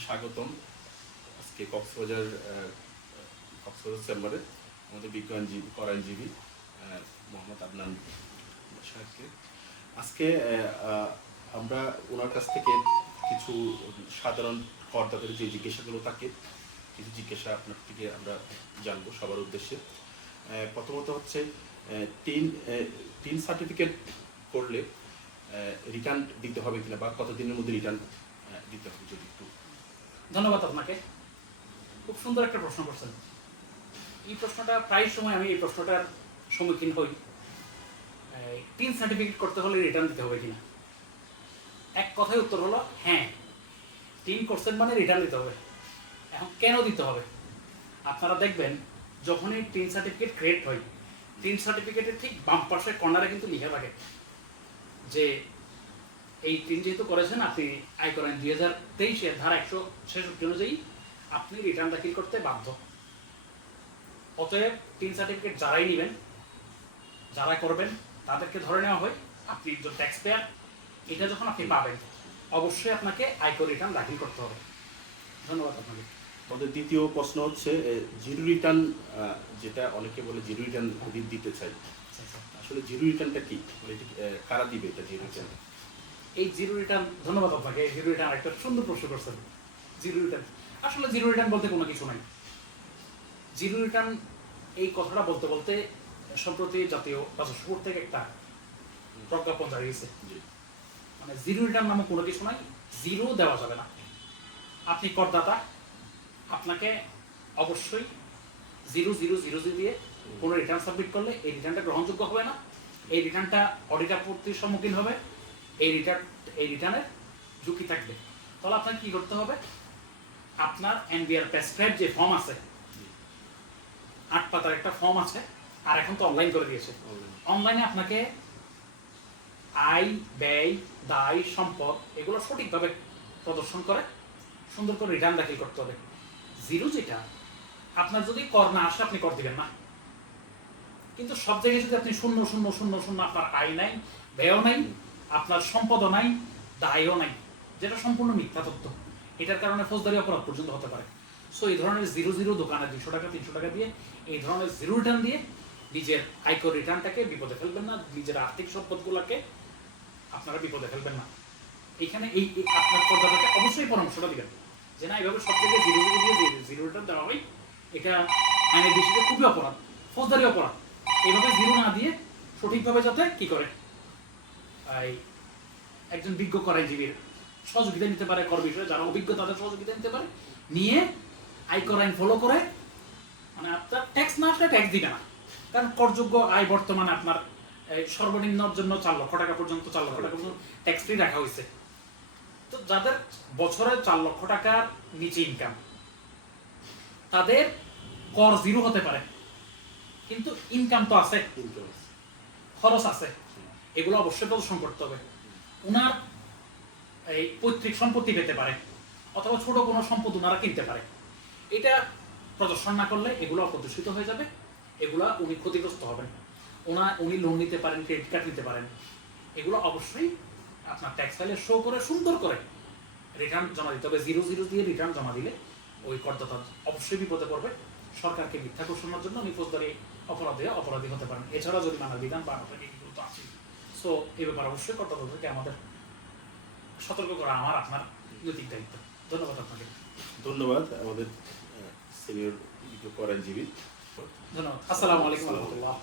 স্বাগতম। আজকে কক্সবাজার চেম্বারে আমাদের বিজ্ঞানজীবী আইনজীবী মোহাম্মদ আদনান সাহেবকে আজকে আমরা ওনার কাছ থেকে কিছু সাধারণ করদাতাদের যে জিজ্ঞাসাগুলো থাকে কিছু জিজ্ঞাসা আপনার থেকে আমরা জানবো সবার উদ্দেশ্যে। প্রথমত হচ্ছে টিন সার্টিফিকেট করলে রিটার্ন দিতে হবে কিনা বা কতদিনের মধ্যে রিটার্ন দিতে হবে যদি একটু। ধন্যবাদ আপনাকে, খুব সুন্দর একটা প্রশ্ন করছেন। এই প্রশ্নটা প্রায় সময় আমি এই প্রশ্নটার সম্মুখীন হই। টিন সার্টিফিকেট করতে হলে রিটার্ন দিতে হবে কিনা। এক কথায় উত্তর হলো হ্যাঁ, টিন করছেন মানে রিটার্ন দিতে হবে। এখন কেন দিতে হবে? আপনারা দেখবেন যখনই টিন সার্টিফিকেট ক্রিয়েট হয়, টিন সার্টিফিকেটের ঠিক বাম পাশে কর্নারে কিন্তু লিখে থাকে যে এই টিন যেহেতু করেছেন আপনি আয়কর আইন 2023 ধারা 166 অনুযায়ী আপনি রিটার্ন দাখিল করতে বাধ্য। অতএব টিন সার্টিফিকেট যারাই নেবেন, যারা করবেন, তাদেরকে ধরে নেওয়া হয় আপনি একজন ট্যাক্স পেয়ার। এটা যখন আপনি পাবেন অবশ্যই আপনাকে আয়কর রিটার্ন দাখিল করতে হবে। ধন্যবাদ আপনাকে। আমাদের দ্বিতীয় প্রশ্ন হচ্ছে জিরো রিটার্ন, যেটা অনেকে বলে জিরো রিটার্ন দিতে চাই, আসলে জিরো রিটার্নটা কি, কারা দিবে এটা জিরো রিটার্ন? এই জিরো রিটার্ন, ধন্যবাদ আপনাকে। এই জিরো রিটার্ন একটা সুন্দর প্রশ্ন করছেন। জিরো রিটার্ন, আসলে জিরো রিটার্ন বলতে কোনো কিছু নাই। জিরো রিটার্ন এই কথাটা বলতে বলতে সম্প্রতি জাতীয় রাজস্ব বোর্ড থেকে একটা প্রজ্ঞাপন জারি হয়েছে, মানে জিরো রিটার্ন নামে কোনো কিছু নাই, জিরো দেওয়া যাবে না। আপনি করদাতা, আপনাকে অবশ্যই 000 দিয়ে কোনো রিটার্ন সাবমিট করলে এই রিটার্নটা গ্রহণযোগ্য হবে না। এই রিটার্নটা অডিট আপত্তির সম্মুখীন হবে। এই রিটার্নের ঝুঁকি থাকবে। তাহলে আপনাকে কি করতে হবে? আপনার এনবিআর প্রেসক্রাইব যে ফর্ম আছে, 8 পাতার একটা ফর্ম আছে, আর এখন তো অনলাইন করে দিয়েছে। অনলাইনে আপনাকে আয়, ব্যয়, দায়, সম্পদ এগুলো সঠিকভাবে প্রদর্শন করে সুন্দর করে রিটার্ন দাখিল করতে হবে। জিরো যেটা, আপনার যদি কর না আসে আপনি কর দিবেন না, কিন্তু সব জায়গায় যদি আপনি 0,0,0,0,0 আপনার আয় নাই, ব্যয়ও নাই, আপনার সম্পদও নাই, দায়ও নাই, যেটা সম্পূর্ণ মিথ্যা তথ্য, এটার কারণে ফৌজদারি অপরাধ পর্যন্ত হতে পারে। সো এই ধরনের 0 দোকানে 200 টাকা 300 টাকা দিয়ে এই ধরনের জিরো রিটার্ন দিয়ে নিজের আয়কর রিটার্নটাকে বিপদে ফেলবেন না, নিজের আর্থিক সম্পদগুলোকে আপনারা বিপদে ফেলবেন না। এখানে এই আপনার করদাতাকে অবশ্যই পরামর্শটা দিবেন যে না, এইভাবে সব থেকে 0 দিয়ে জিরো রিটার্ন দেওয়া হয়, এটা আইনের দৃষ্টিতে খুবই অপরাধ, ফৌজদারি অপরাধ। এইভাবে জিরো না দিয়ে সঠিকভাবে যাতে কি করে একজন বিজ্ঞ কর আইনজীবীর সহযোগিতা নিতে পারে, কর বিষয়ে যারা অভিজ্ঞ তাদের সহযোগিতা নিতে পারে, নিয়ে আয়কর আইন ফলো করে, মানে আপনার ট্যাক্স না আসলে ট্যাক্স দিবে না। কারণ করযোগ্য আয় বর্তমানে আপনার সর্বনিম্নর জন্য 4 লক্ষ টাকা পর্যন্ত, 4 লক্ষ টাকা পর্যন্ত ট্যাক্স ফ্রি রাখা হয়েছে। তো যাদের বছরে 4 লক্ষ টাকার নিচে ইনকাম, তাদের কর জিরো হতে পারে, কিন্তু ইনকাম তো আছে, খরচ আছে, এগুলো অবশ্যই প্রদর্শন করতে হবে। ওনার এই পৈতৃক সম্পত্তি পেতে পারে, অথবা ছোট কোনো সম্পদ ওনারা কিনতে পারে। এটা প্রদর্শন না করলে এগুলো অপ্রদর্শিত হয়ে যাবে, এগুলা উনি ক্ষতিগ্রস্ত হবেন। উনি লোন নিতে পারেন, ক্রেডিট কার্ড নিতে পারেন, এগুলো অবশ্যই আপনার ট্যাক্স ফাইলে শো করে সুন্দর করে রিটার্ন জমা দিতে হবে। 0 দিয়ে রিটার্ন জমা দিলে ওই করদাতা অবশ্যই বিপদে পড়বে। সরকারকে মিথ্যা ঘোষণার জন্য উনি ফৌজদারি অপরাধী হতে পারেন। এছাড়া যদি মানার বিধান বা এগুলো তো আছে। সো এই ব্যাপারে অবশ্যই করদাতাদেরকে আমাদের সতর্ক করা আপনার নৈতিক দায়িত্ব। ধন্যবাদ আপনাকে। ধন্যবাদ আমাদের সিনিয়র কর আইনজীবী। ধন্যবাদ। আসসালামু আলাইকুম ওয়া রাহমাতুল্লাহ।